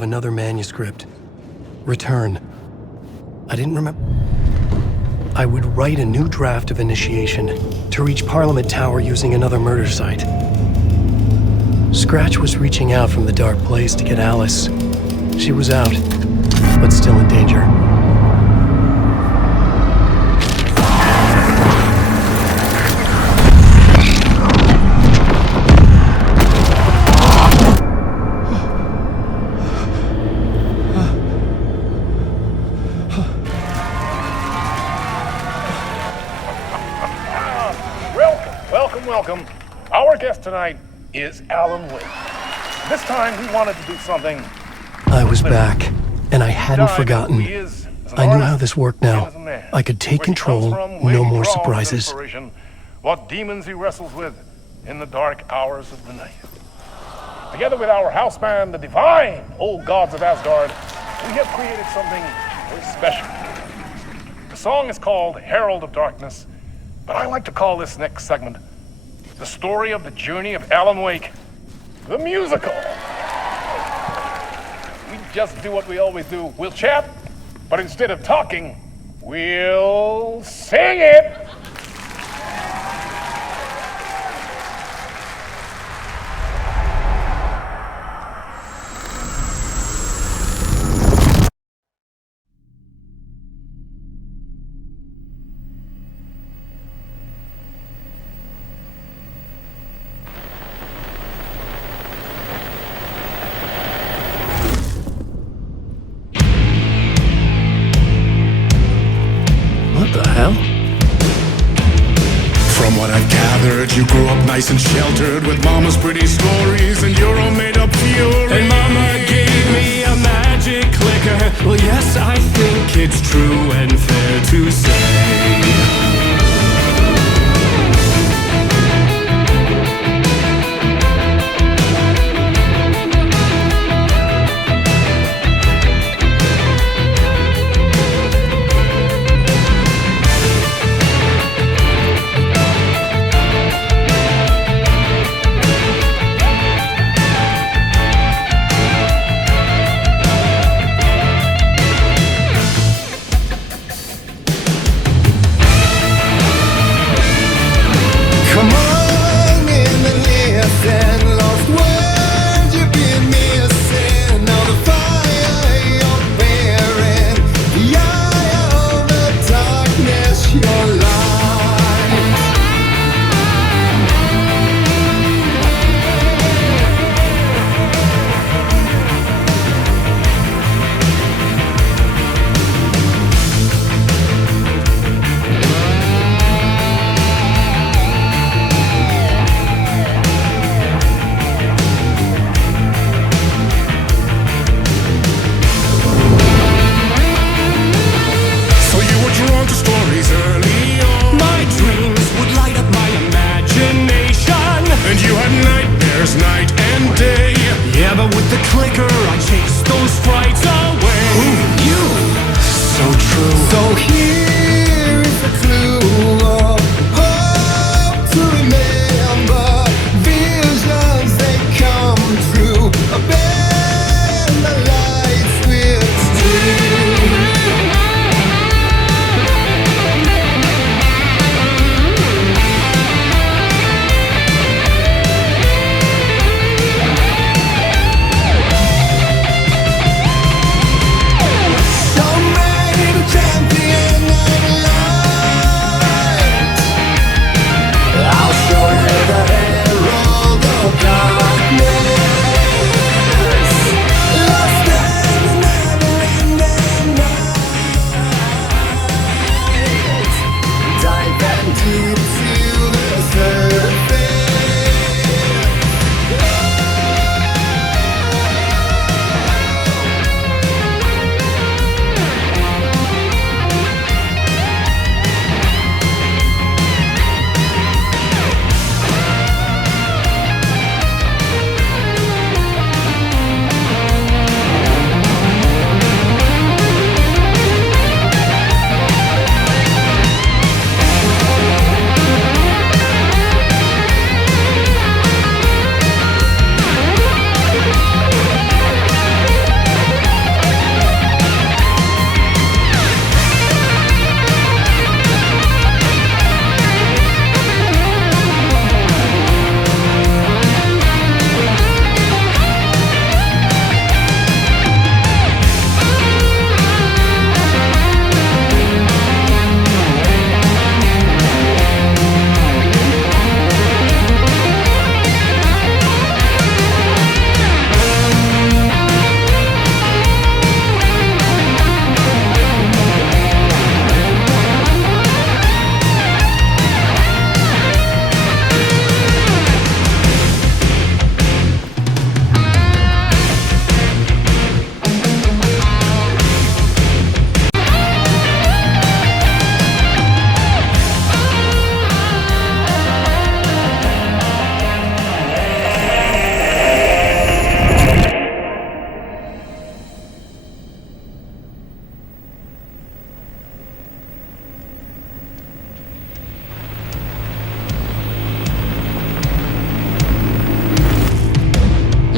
of another manuscript. Return. I didn't remember. I would write a new draft of initiation to reach Parliament Tower using another murder site. Scratch was reaching out from the dark place to get Alice. She was out, but still in danger. Welcome. Our guest tonight is Alan Wake. This time he wanted to do something. I was back, and I hadn't forgotten. I knew how this worked now. I could take control, no more surprises. What demons he wrestles with in the dark hours of the night. Together with our house band, the divine old gods of Asgard, we have created something very special. The song is called Herald of Darkness, but I like to call this next segment the story of the journey of Alan Wake, the musical. We just do what we always do. We'll chat, but instead of talking, we'll sing it. From what I've gathered, you grew up nice and sheltered with mama's pretty stories and your own made-up fury. And mama gave me a magic clicker. Well, yes, I think it's true and fair to say.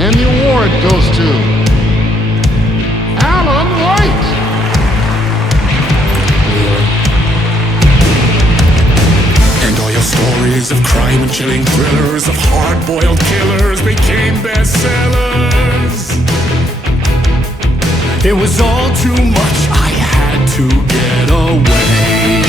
And the award goes to Alan White. And all your stories of crime and chilling thrillers of hard-boiled killers became bestsellers. It was all too much, I had to get away.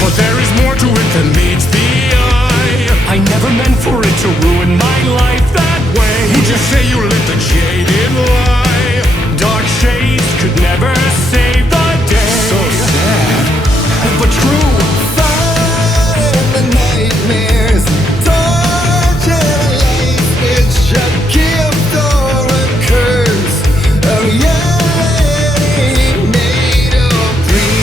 But there is more to it than meets the eye. I never meant for it to ruin my life that way. You just say you lit the jaded lie. Dark shades could never save the day. So sad, but true. The nightmares, torture life, it's a gift or a curse. A reality made of dreams.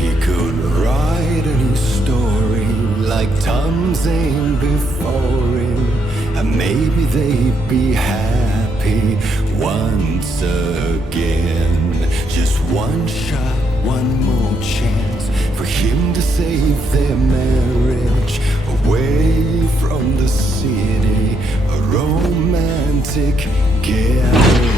He could write a new story like Tom Zane before him, and maybe they'd be happy once again. Just one shot, one more chance for him to save their marriage away from the city, a romantic getaway.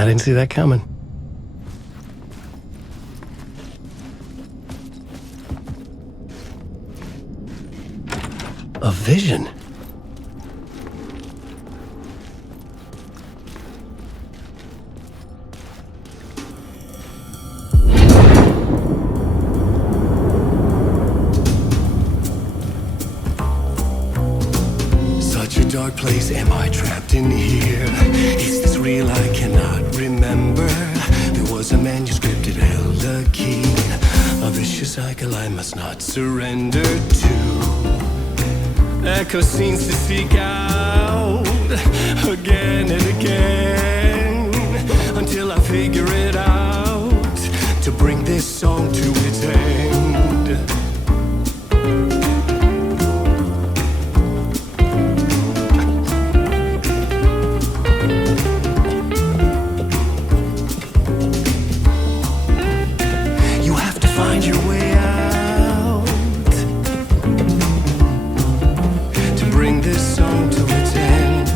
I didn't see that coming. A vision? Such a dark place, am I trapped in here? Is this real? I cannot remember. There was a manuscript, it held a key. A vicious cycle I must not surrender to. Echo scenes to seek out again and again until I figure it out to bring this song to its end. You have to find your way out to bring this song to its end.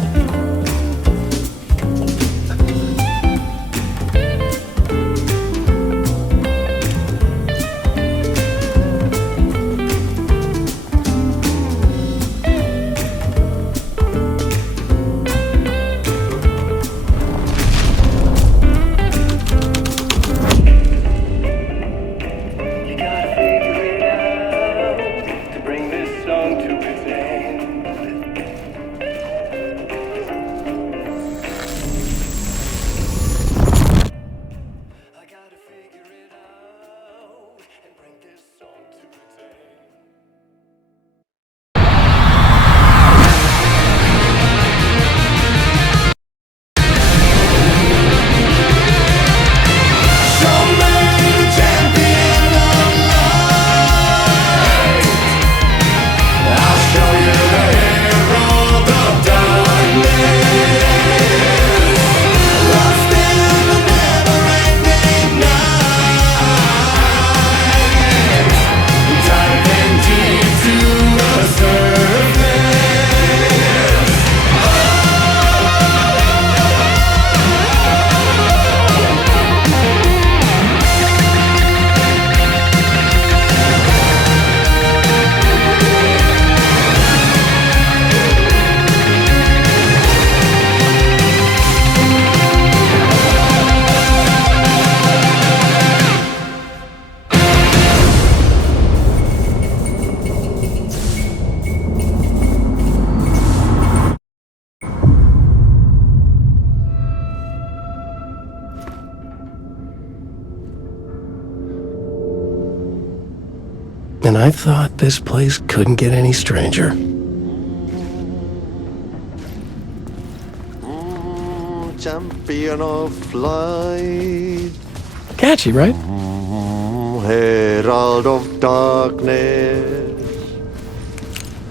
You gotta figure it out to bring this song to its end. I gotta figure it out and bring this song to its end. And I thought this place couldn't get any stranger. Champion of light, Catchy, right? herald of darkness,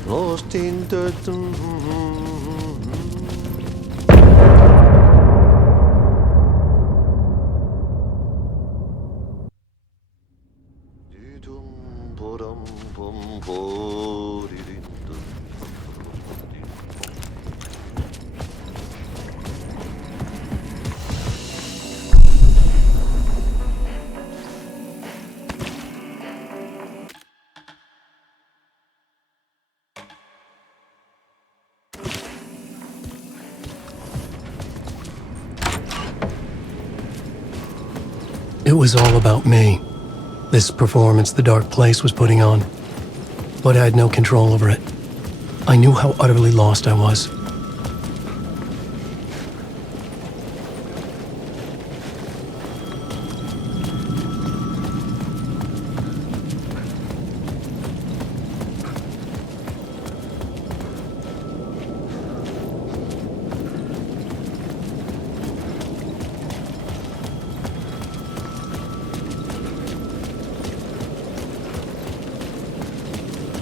lost in the It was all about me. This performance the dark place was putting on. But I had no control over it. I knew how utterly lost I was.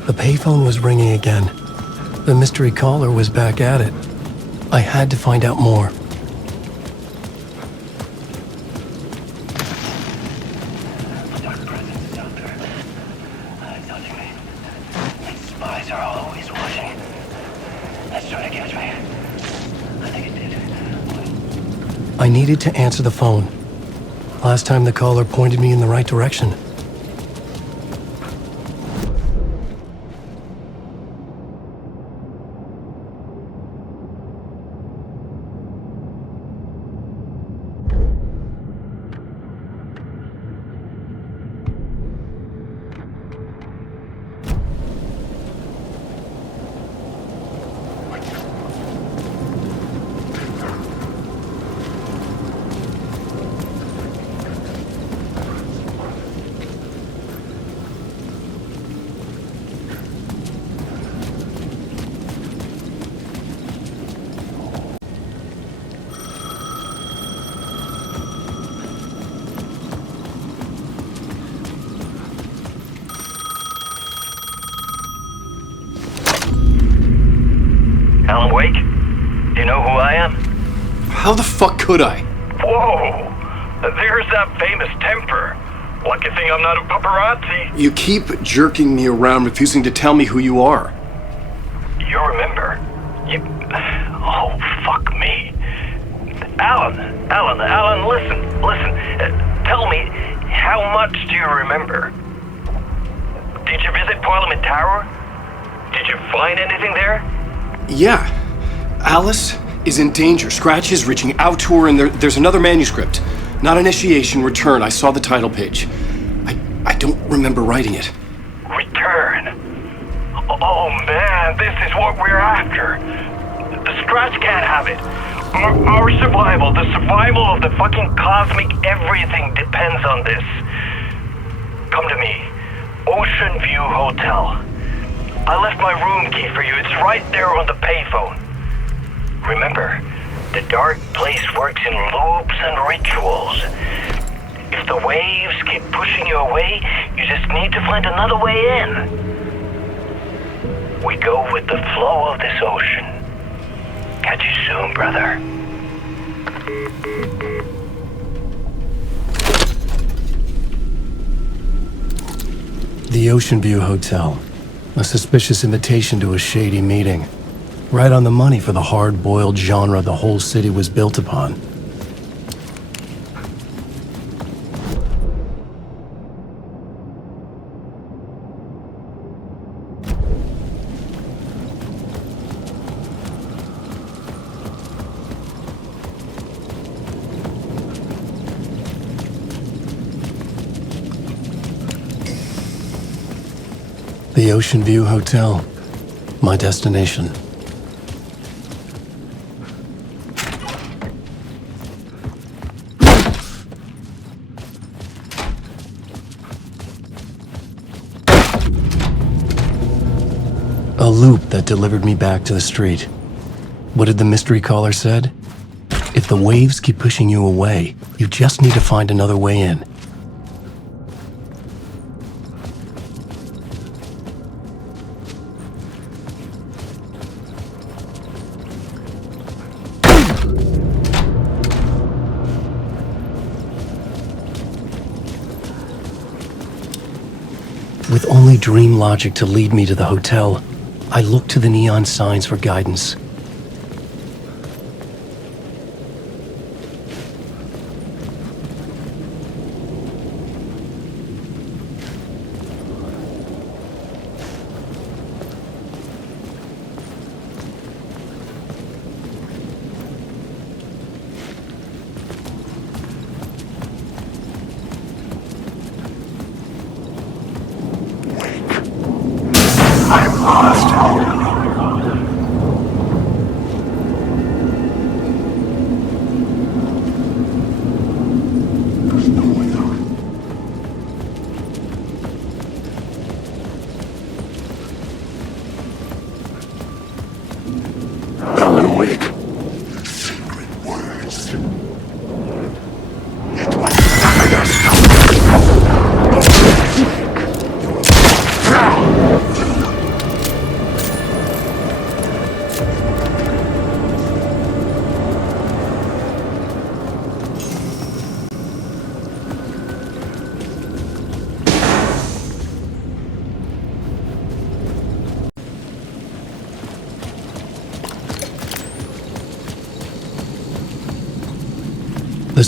The payphone was ringing again. The mystery caller was back at it. I had to find out more. Dark presence is out there. Touching me. Its spies are always watching. That's trying to catch me. I think it did. I needed to answer the phone. Last time the caller pointed me in the right direction. Alan Wake? Do you know who I am? How the fuck could I? Whoa! There's that famous temper. Lucky thing I'm not a paparazzi. You keep jerking me around, refusing to tell me who you are. You remember? Oh, fuck me. Alan, listen. Tell me, how much do you remember? Did you visit Parliament Tower? Did you find anything there? Yeah. Alice is in danger. Scratch is reaching out to her, and there's another manuscript. Not initiation, return. I saw the title page. I don't remember writing it. Return? Oh man, this is what we're after. The Scratch can't have it. Our survival, the survival of the fucking cosmic everything depends on this. Come to me. Ocean View Hotel. I left my room key for you. It's right there on the payphone. Remember, the dark place works in loops and rituals. If the waves keep pushing you away, you just need to find another way in. We go with the flow of this ocean. Catch you soon, brother. The Ocean View Hotel. A suspicious invitation to a shady meeting. Right on the money for the hard-boiled genre the whole city was built upon. The Ocean View Hotel. My destination. A loop that delivered me back to the street. What did the mystery caller said? If the waves keep pushing you away, you just need to find another way in. With only dream logic to lead me to the hotel, I looked to the neon signs for guidance.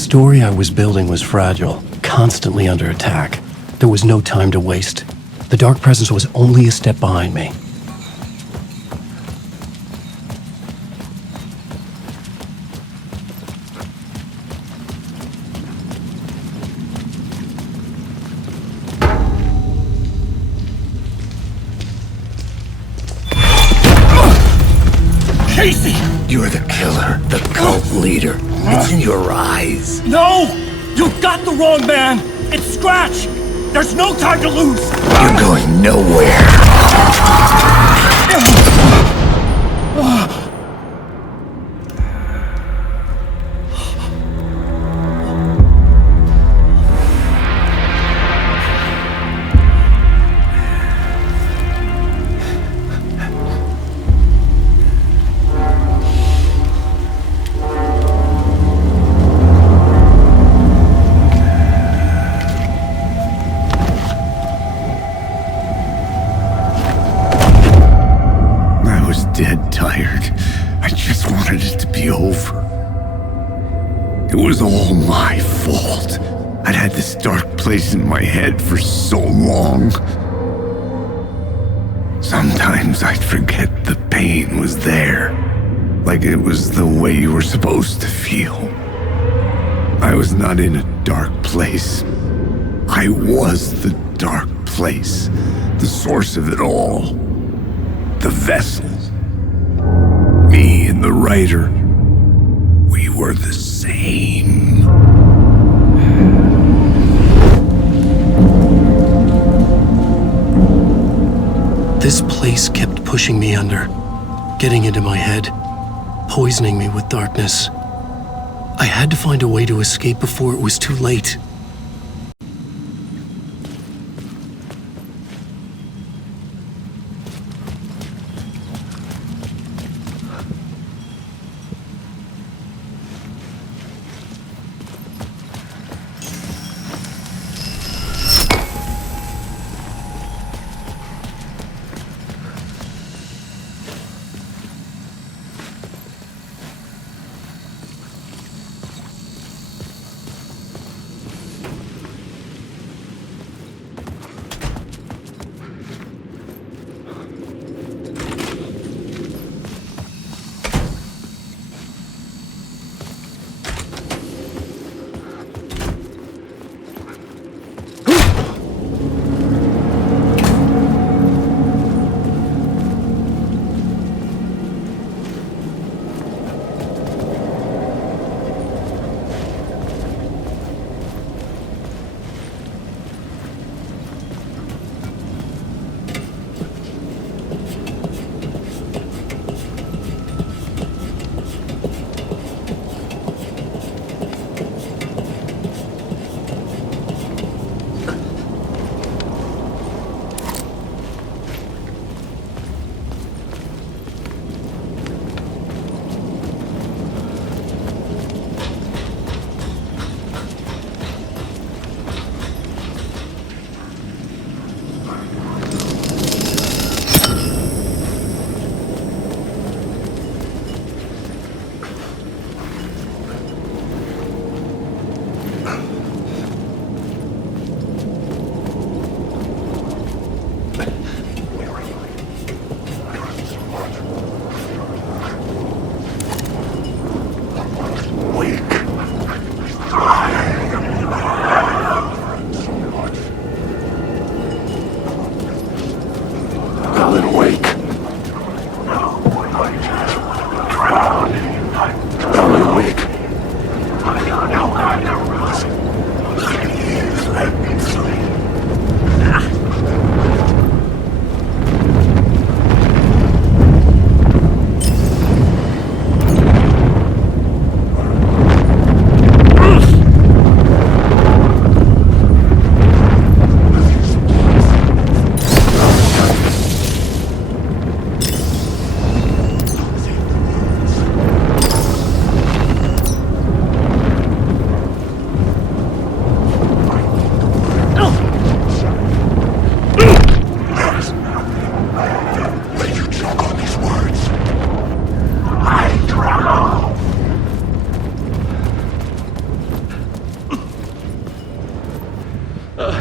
story I was building was fragile, constantly under attack. There was no time to waste. The dark presence was only a step behind me. Casey! You're the killer, the cult leader. It's in your eyes. No! You've got the wrong man! It's Scratch! There's no time to lose! You're going nowhere. Dead tired. I just wanted it to be over. It was all my fault. I'd had this dark place in my head for so long. Sometimes I'd forget the pain was there, like it was the way you were supposed to feel. I was not in a dark place. I was the dark place, the source of it all, the vessel. Me and the writer, we were the same. This place kept pushing me under, getting into my head, poisoning me with darkness. I had to find a way to escape before it was too late. This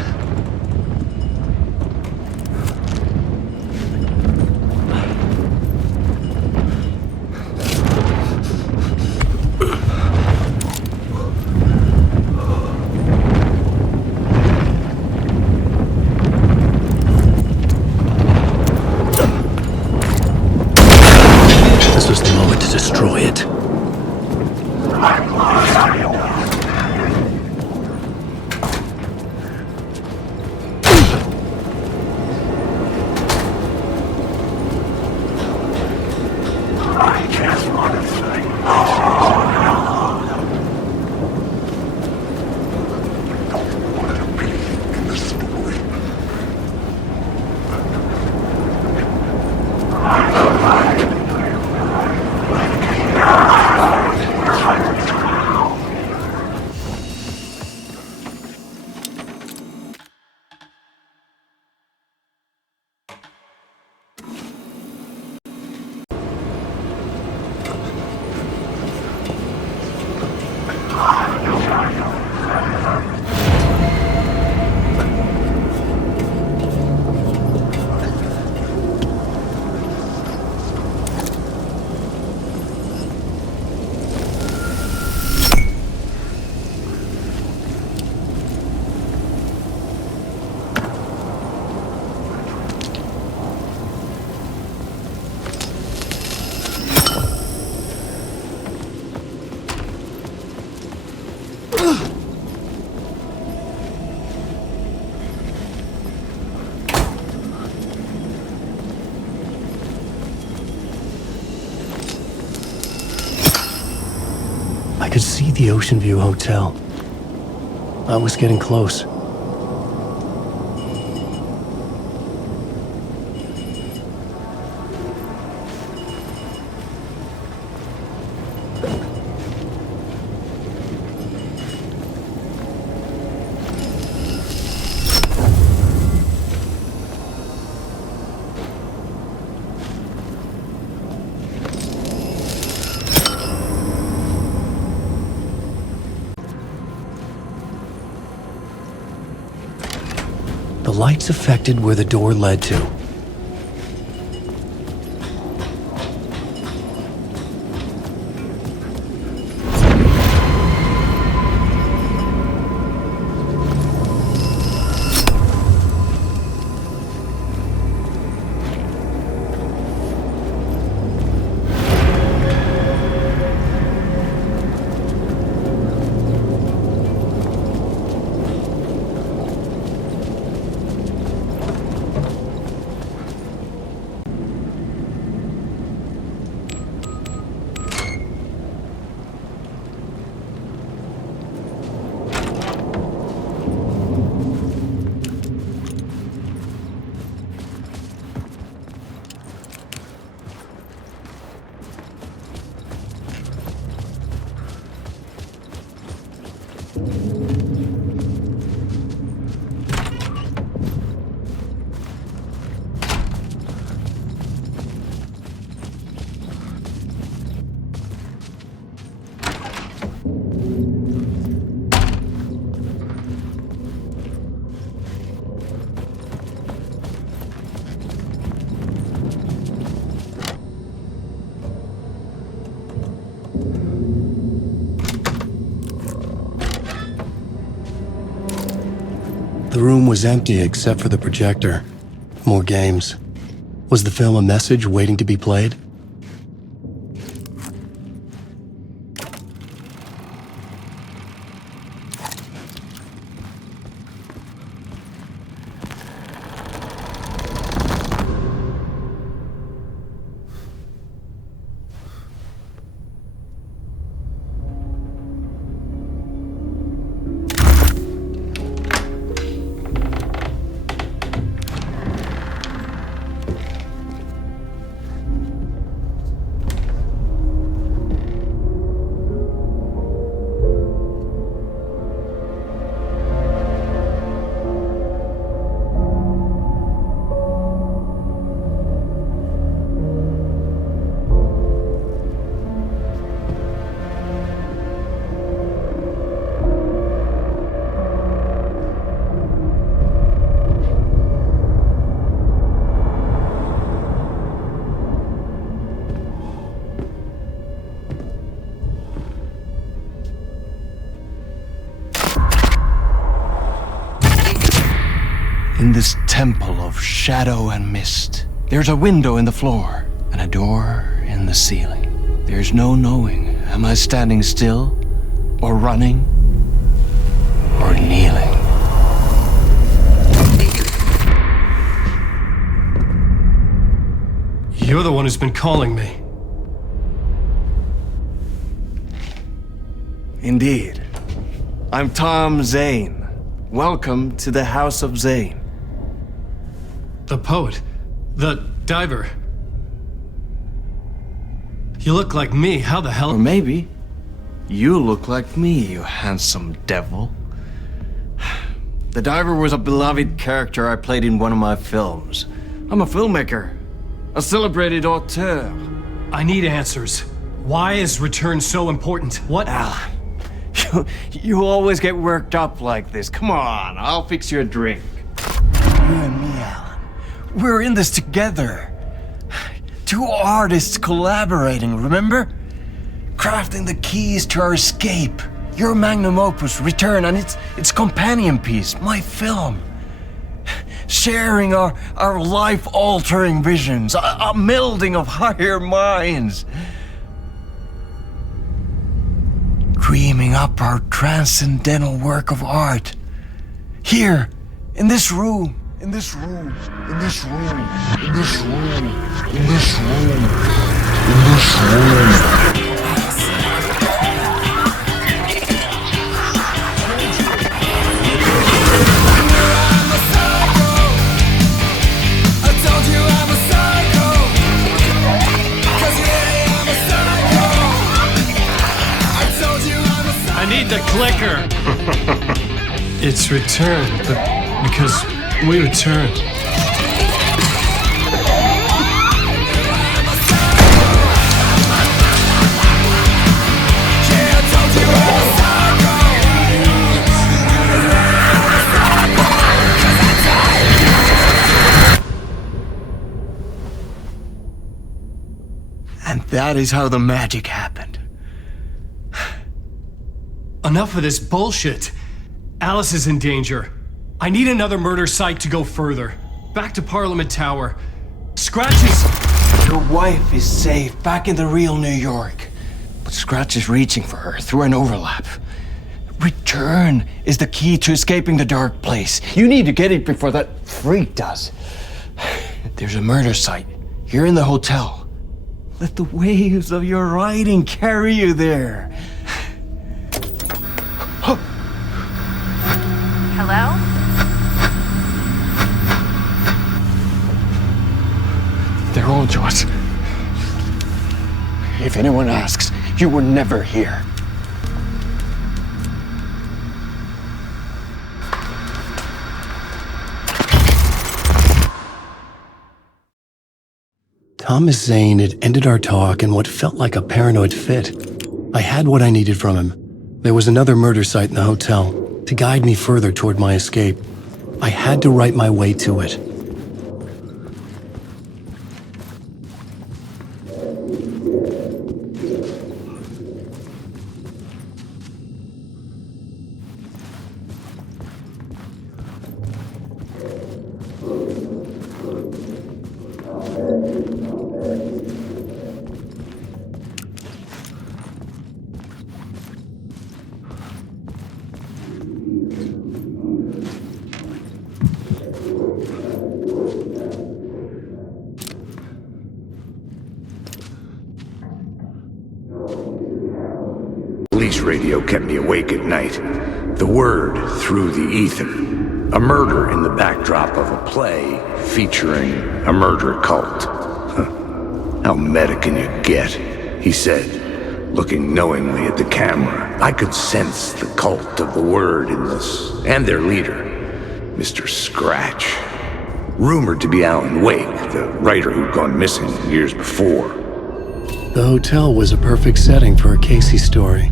was the moment to destroy it. I could see the Ocean View Hotel. I was getting close. The lights affected where the door led to. The room was empty except for the projector. More games. Was the film a message waiting to be played? In this temple of shadow and mist, there's a window in the floor and a door in the ceiling. There's no knowing, am I standing still, or running, or kneeling? You're the one who's been calling me. Indeed. I'm Tom Zane. Welcome to the House of Zane. The poet. The diver. You look like me, how the hell? Or maybe you look like me, you handsome devil. The diver was a beloved character I played in one of my films. I'm a filmmaker, a celebrated auteur. I need answers. Why is Return so important? What? Alan, you always get worked up like this. Come on, I'll fix you a drink. You and me, Alan. We're in this together. Two artists collaborating, remember? Crafting the keys to our escape. Your magnum opus, Return, and its companion piece, my film. Sharing our life-altering visions, a melding of higher minds. Dreaming up our transcendental work of art. Here, in this room, in this room, in this room, in this room, in this room, in this room. I need the clicker. It's Return, but because we return. And that is how the magic happened. Enough of this bullshit. Alice is in danger. I need another murder site to go further. Back to Parliament Tower. Scratch is... Your wife is safe, back in the real New York. But Scratch is reaching for her through an overlap. Return is the key to escaping the dark place. You need to get it before that freak does. There's a murder site here in the hotel. Let the waves of your writing carry you there. Hello? They're all to us. If anyone asks, you were never here. Thomas Zane had ended our talk in what felt like a paranoid fit. I had what I needed from him. There was another murder site in the hotel to guide me further toward my escape. I had to write my way to it. Police radio kept me awake at night. The word through the ether. A murder in the backdrop of a play featuring a murder cult. How meta can you get? He said, looking knowingly at the camera. I could sense the cult of the word in this, and their leader, Mr. Scratch. Rumored to be Alan Wake, the writer who'd gone missing years before. The hotel was a perfect setting for a Casey story.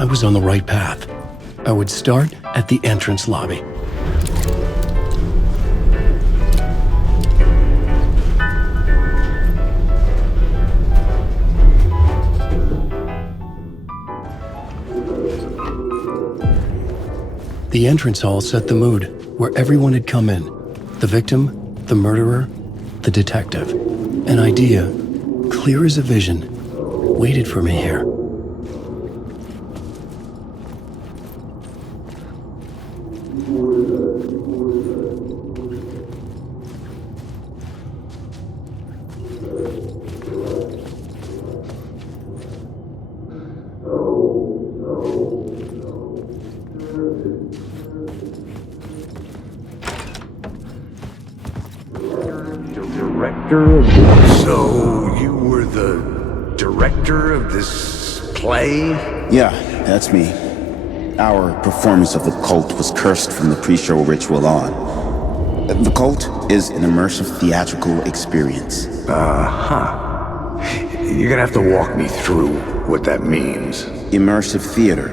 I was on the right path. I would start at the entrance lobby. The entrance hall set the mood. where everyone had come in. The victim, the murderer, the detective. An idea, clear as a vision, waited for me here. So, you were the director of this play? Yeah, that's me. Our performance of The Cult was cursed from the pre-show ritual on. The Cult is an immersive theatrical experience. You're gonna have to walk me through what that means. Immersive theater.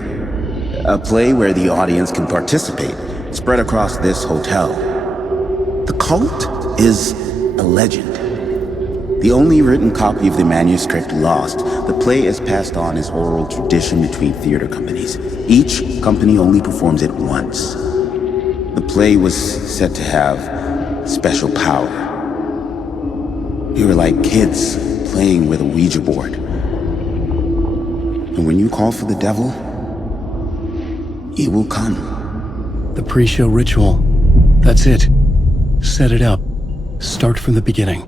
A play where the audience can participate, spread across this hotel. The Cult is a legend. The only written copy of the manuscript lost, the play is passed on as oral tradition between theater companies. Each company only performs it once. The play was said to have special power. We were like kids playing with a Ouija board. And when you call for the devil, he will come. The pre-show ritual. That's it. Set it up. Start from the beginning.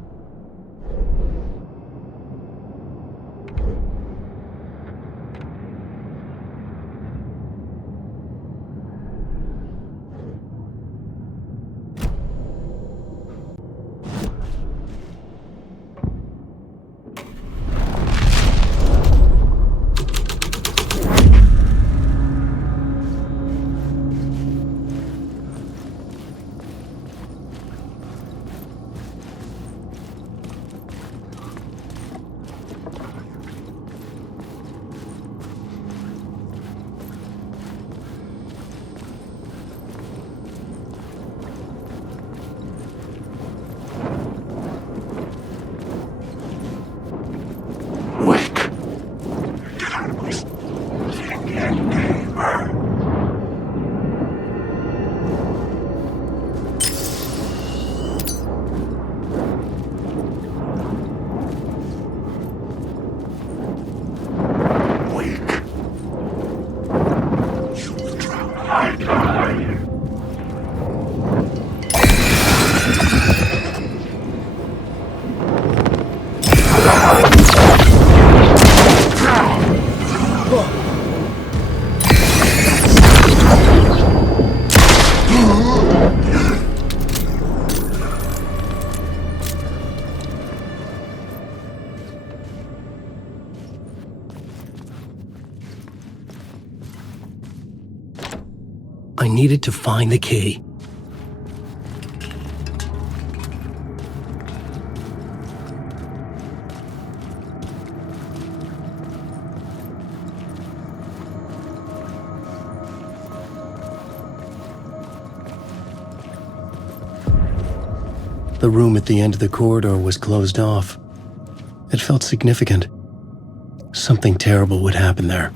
I needed to find the key. The room at the end of the corridor was closed off. It felt significant. Something terrible would happen there.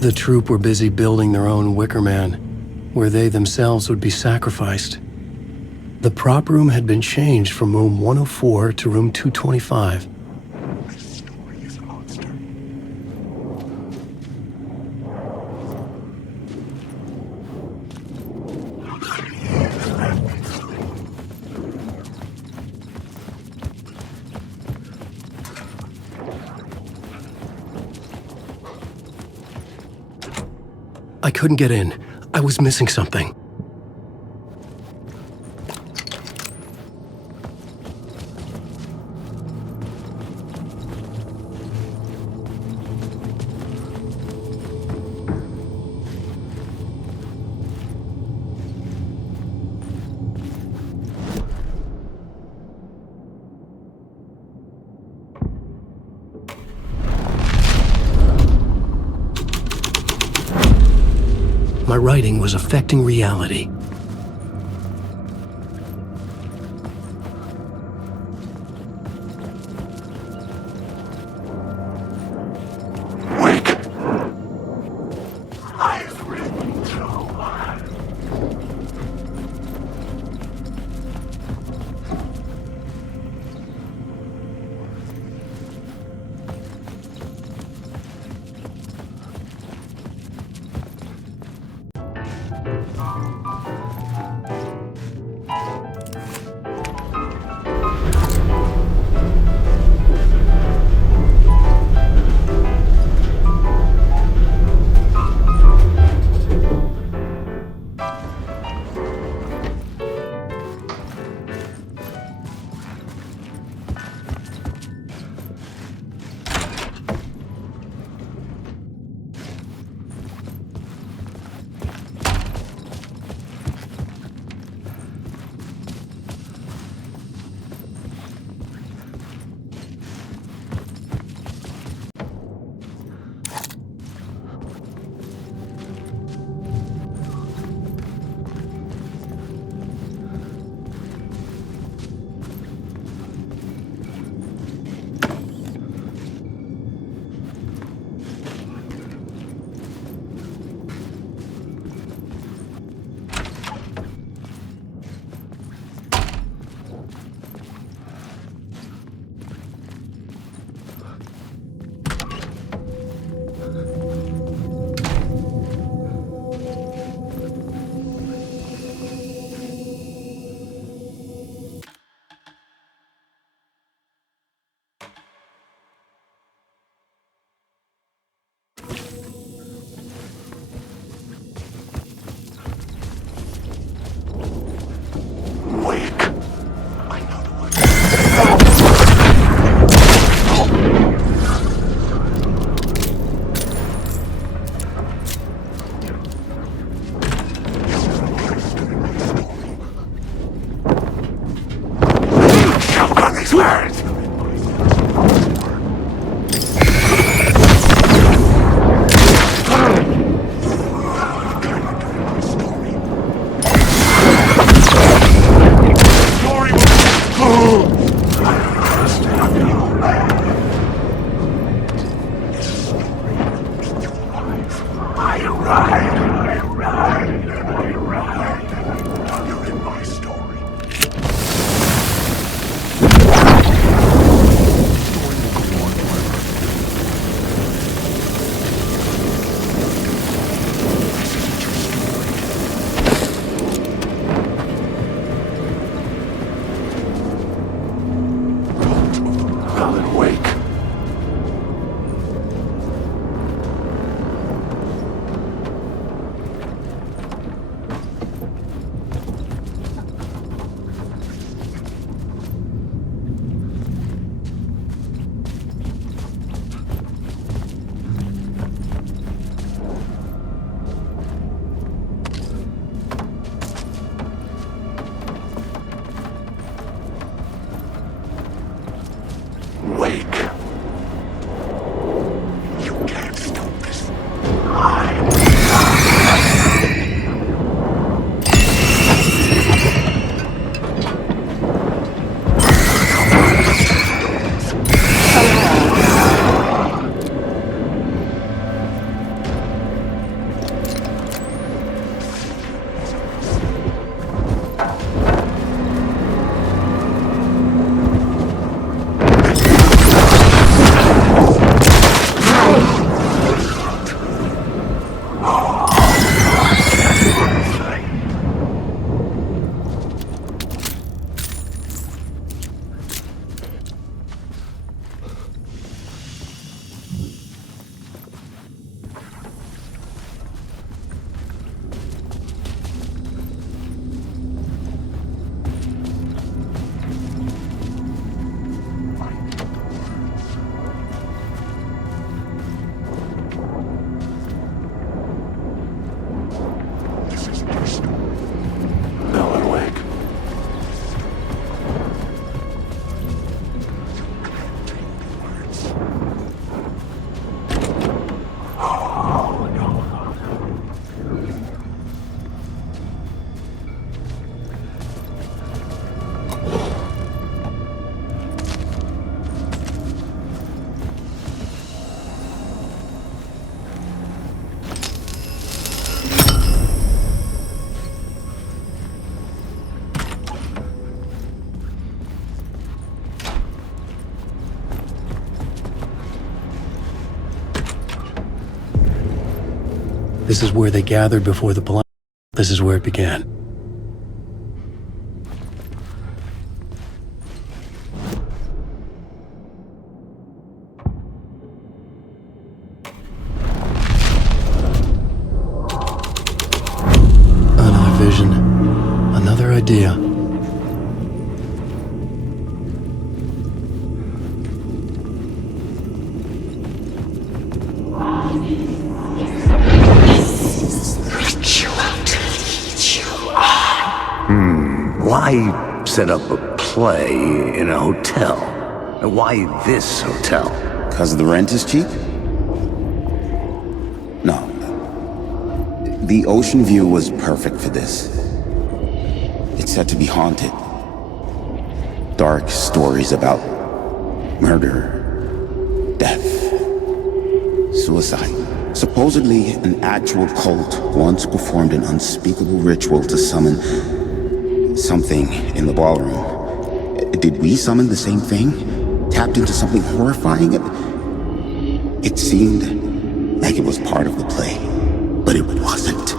The troupe were busy building their own Wicker Man, where they themselves would be sacrificed. The prop room had been changed from room 104 to room 225. I couldn't get in. I was missing something. My writing was affecting reality. You're in my story. Alan Wake. Wake. You can't stop this. Alan Wake. This is where they gathered before the plan. This is where it began. Another vision. Another idea. Why set up a play in a hotel? Why this hotel? Because the rent is cheap? No. The ocean view was perfect for this. It's said to be haunted. Dark stories about murder, death, suicide. Supposedly, an actual cult once performed an unspeakable ritual to summon something in the ballroom. Did we summon the same thing? Tapped into something horrifying? It seemed like it was part of the play, but it wasn't.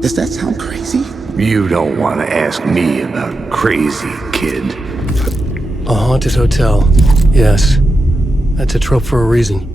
Does that sound crazy? You don't want to ask me about crazy, kid. A haunted hotel. Yes. That's a trope for a reason.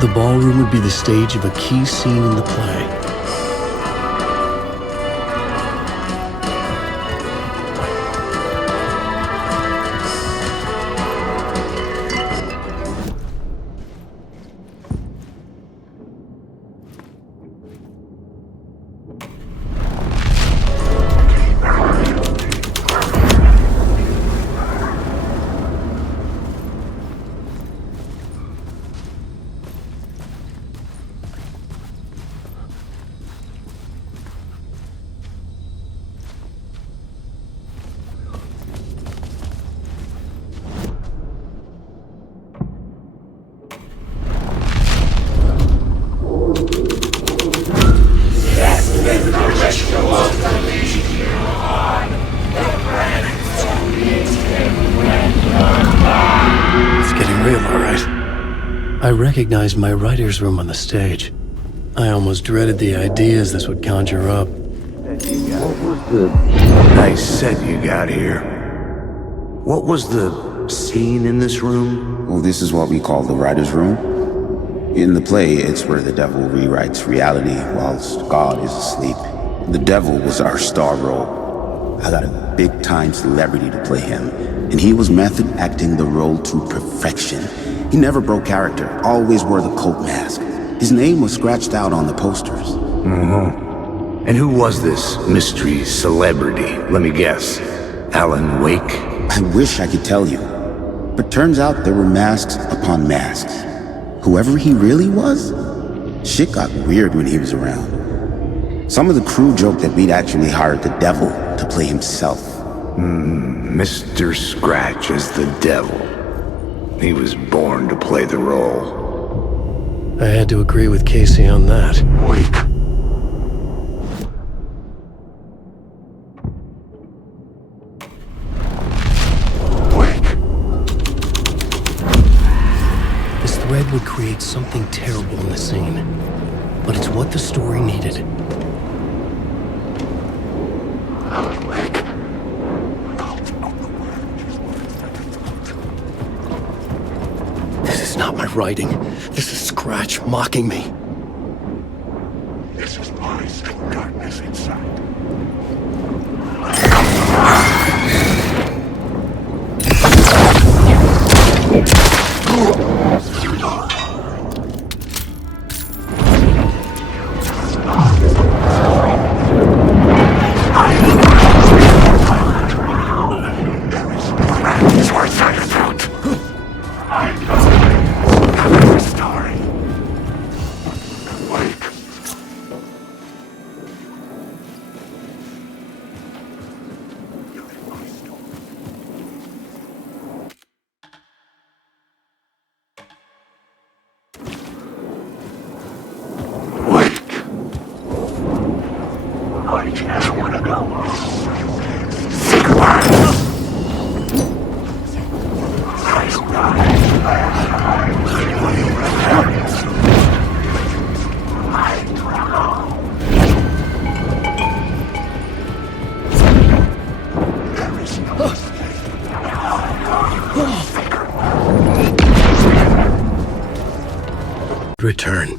The ballroom would be the stage of a key scene in the play. I recognized my writer's room on the stage. I almost dreaded the ideas this would conjure up. Nice set you got here. What was the scene in this room? Well, this is what we call the writer's room. In the play, it's where the devil rewrites reality whilst God is asleep. The devil was our star role. I got a big-time celebrity to play him, and he was method acting the role to perfection. He never broke character, always wore the cult mask. His name was scratched out on the posters. And who was this mystery celebrity? Let me guess. Alan Wake? I wish I could tell you, but turns out there were masks upon masks. Whoever he really was, shit got weird when he was around. Some of the crew joked that we'd actually hired the devil to play himself. Mr. Scratch as the devil. He was born to play the role. I had to agree with Casey on that. Wake. This thread would create something terrible in the scene, but it's what the story needed. This is not my writing. This is Scratch mocking me. This is lies and darkness inside. I just want to go. Say goodbye. There is no Return.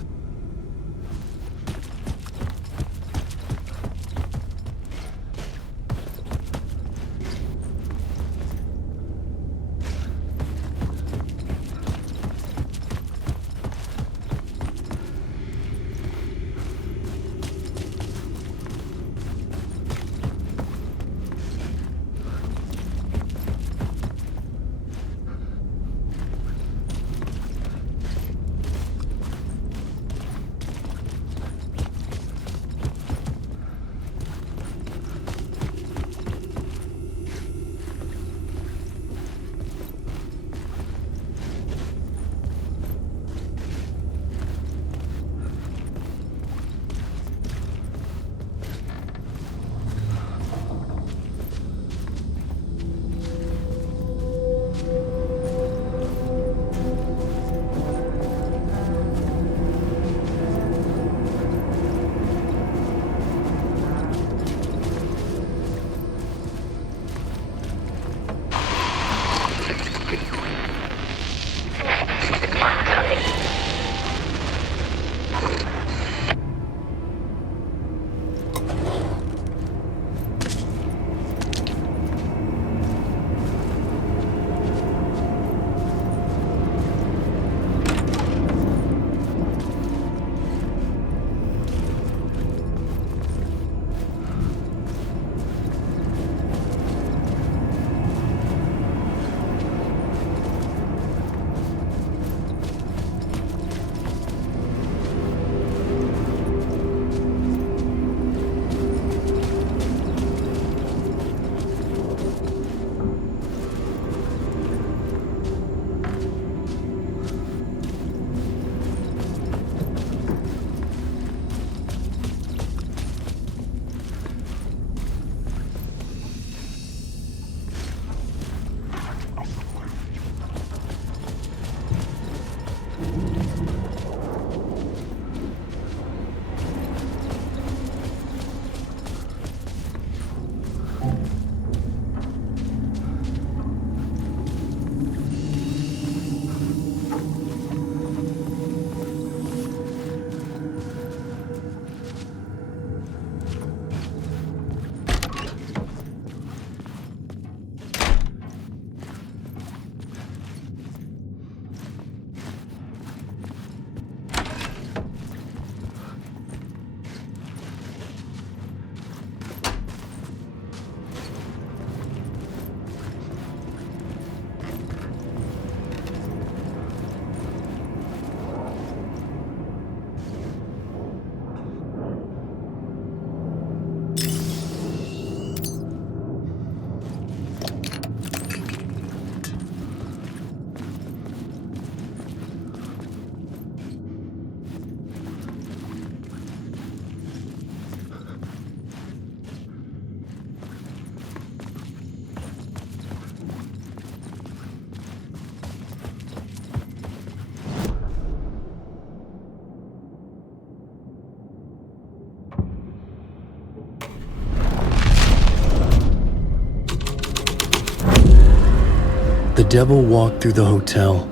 The devil walked through the hotel,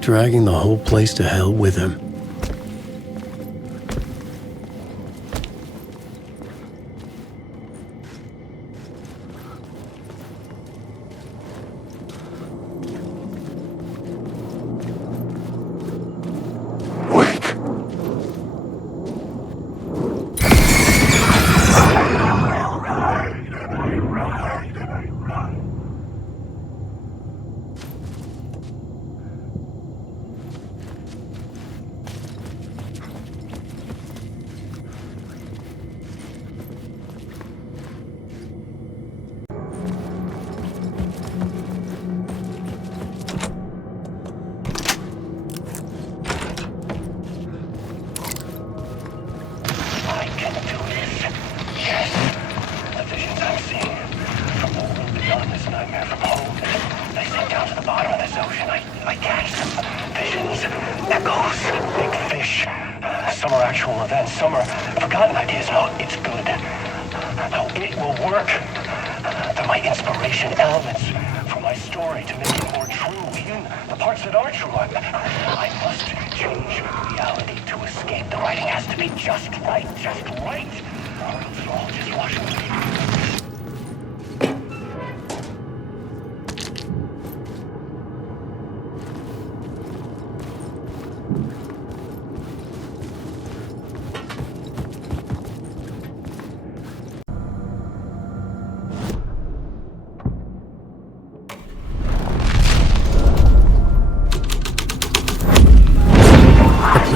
dragging the whole place to hell with him.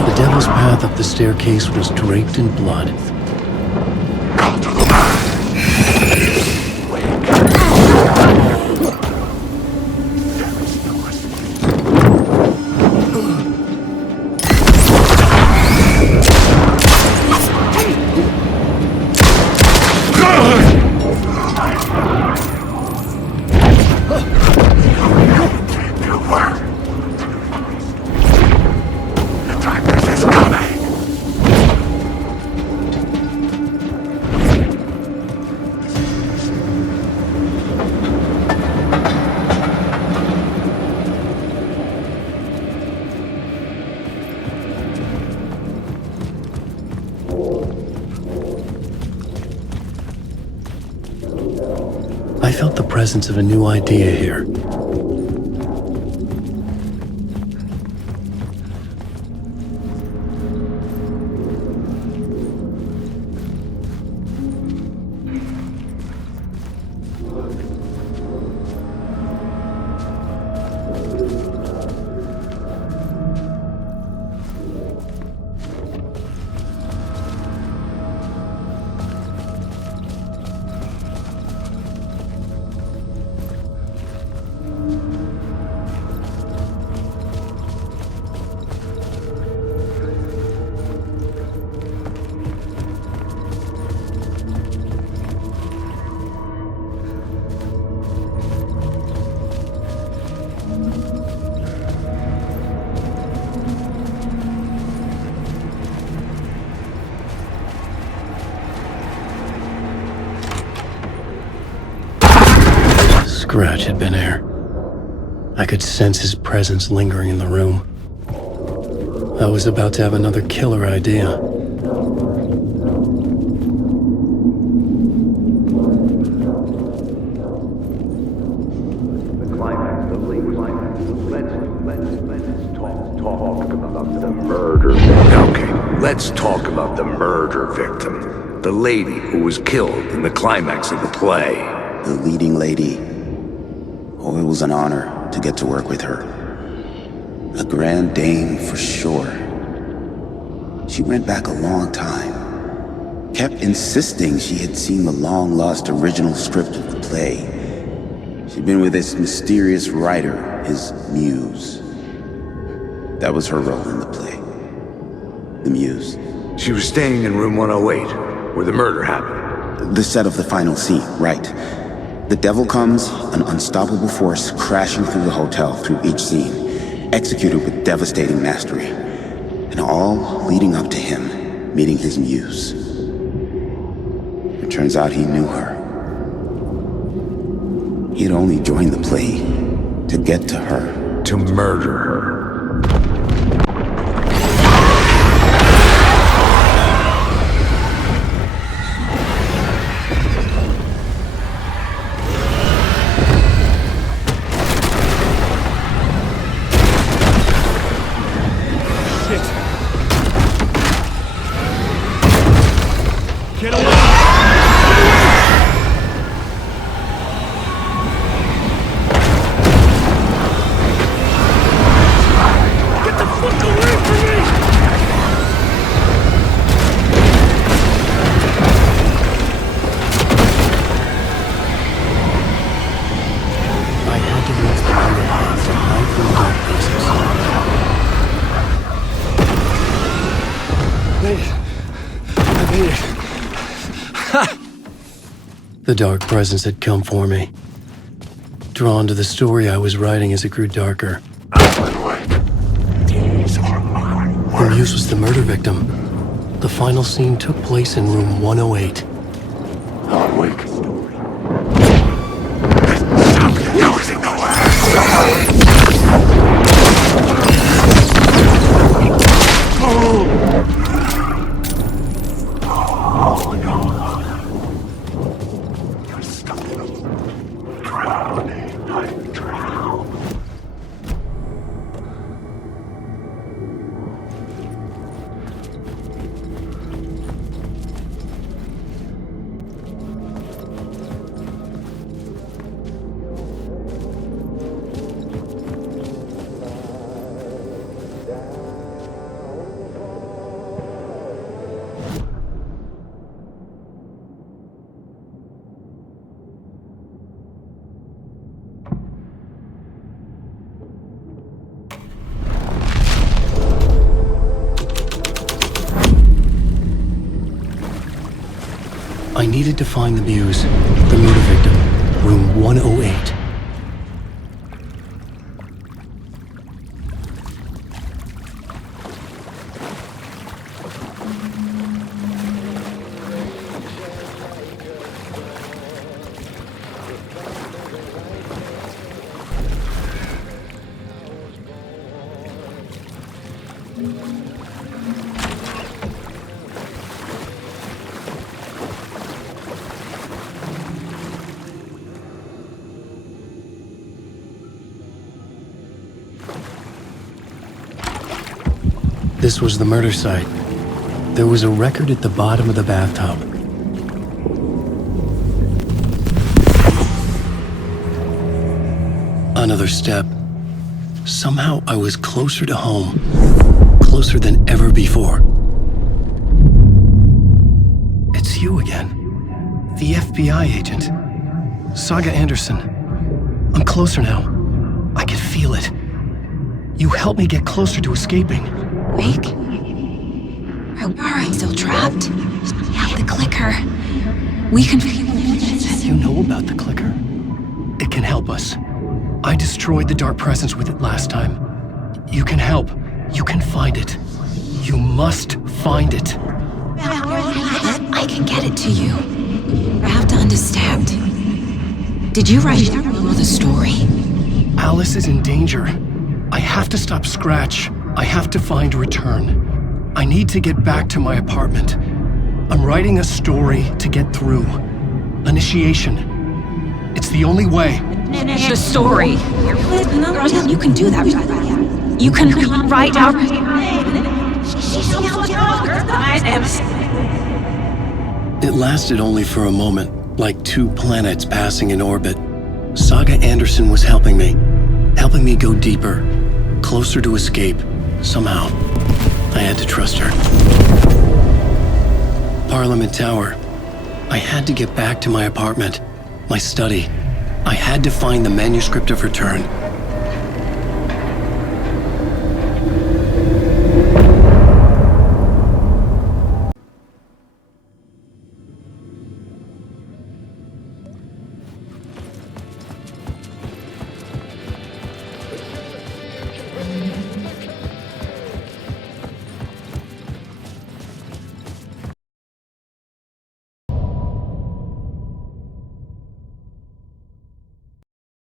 The devil's path up the staircase was draped in blood. I felt the presence of a new idea here. Scratch had been here. I could sense his presence lingering in the room. I was about to have another killer idea. Let's talk about the murder victim. The lady who was killed in the climax of the play. The leading lady. Oh, it was an honor to get to work with her. A grand dame for sure. She went back a long time. Kept insisting she had seen the long-lost original script of the play. She'd been with this mysterious writer, his muse. That was her role in the play. The muse. She was staying in room 108, where the murder happened. The set of the final scene, right. The devil comes, an unstoppable force crashing through the hotel through each scene, executed with devastating mastery. And all leading up to him meeting his muse. It turns out he knew her. He had only joined the play to to get to her. To murder her. The dark presence had come for me. Drawn to the story I was writing as it grew darker. The muse was the murder victim. The final scene took place in room 108. I'm awake. I needed to find the muse, the murder victim, room 108. This was the murder site. There was a record at the bottom of the bathtub. Another step. Somehow I was closer to home. Closer than ever before. It's you again. The FBI agent. Saga Anderson. I'm closer now. I can feel it. You helped me get closer to escaping. Wake? Are I still trapped? Yeah, the clicker. We can... You know about the clicker? It can help us. I destroyed the dark presence with it last time. You can help. You can find it. You must find it. I can get it to you. I have to understand. Did you write the story? Alice is in danger. I have to stop Scratch. I have to find Return. I need to get back to my apartment. I'm writing a story to get through. Initiation. It's the only way. The story. You can do that. You can write out... It lasted only for a moment, like two planets passing in orbit. Saga Anderson was helping me go deeper, closer to escape. Somehow, I had to trust her. Parliament Tower. I had to get back to my apartment, my study. I had to find the manuscript of Return.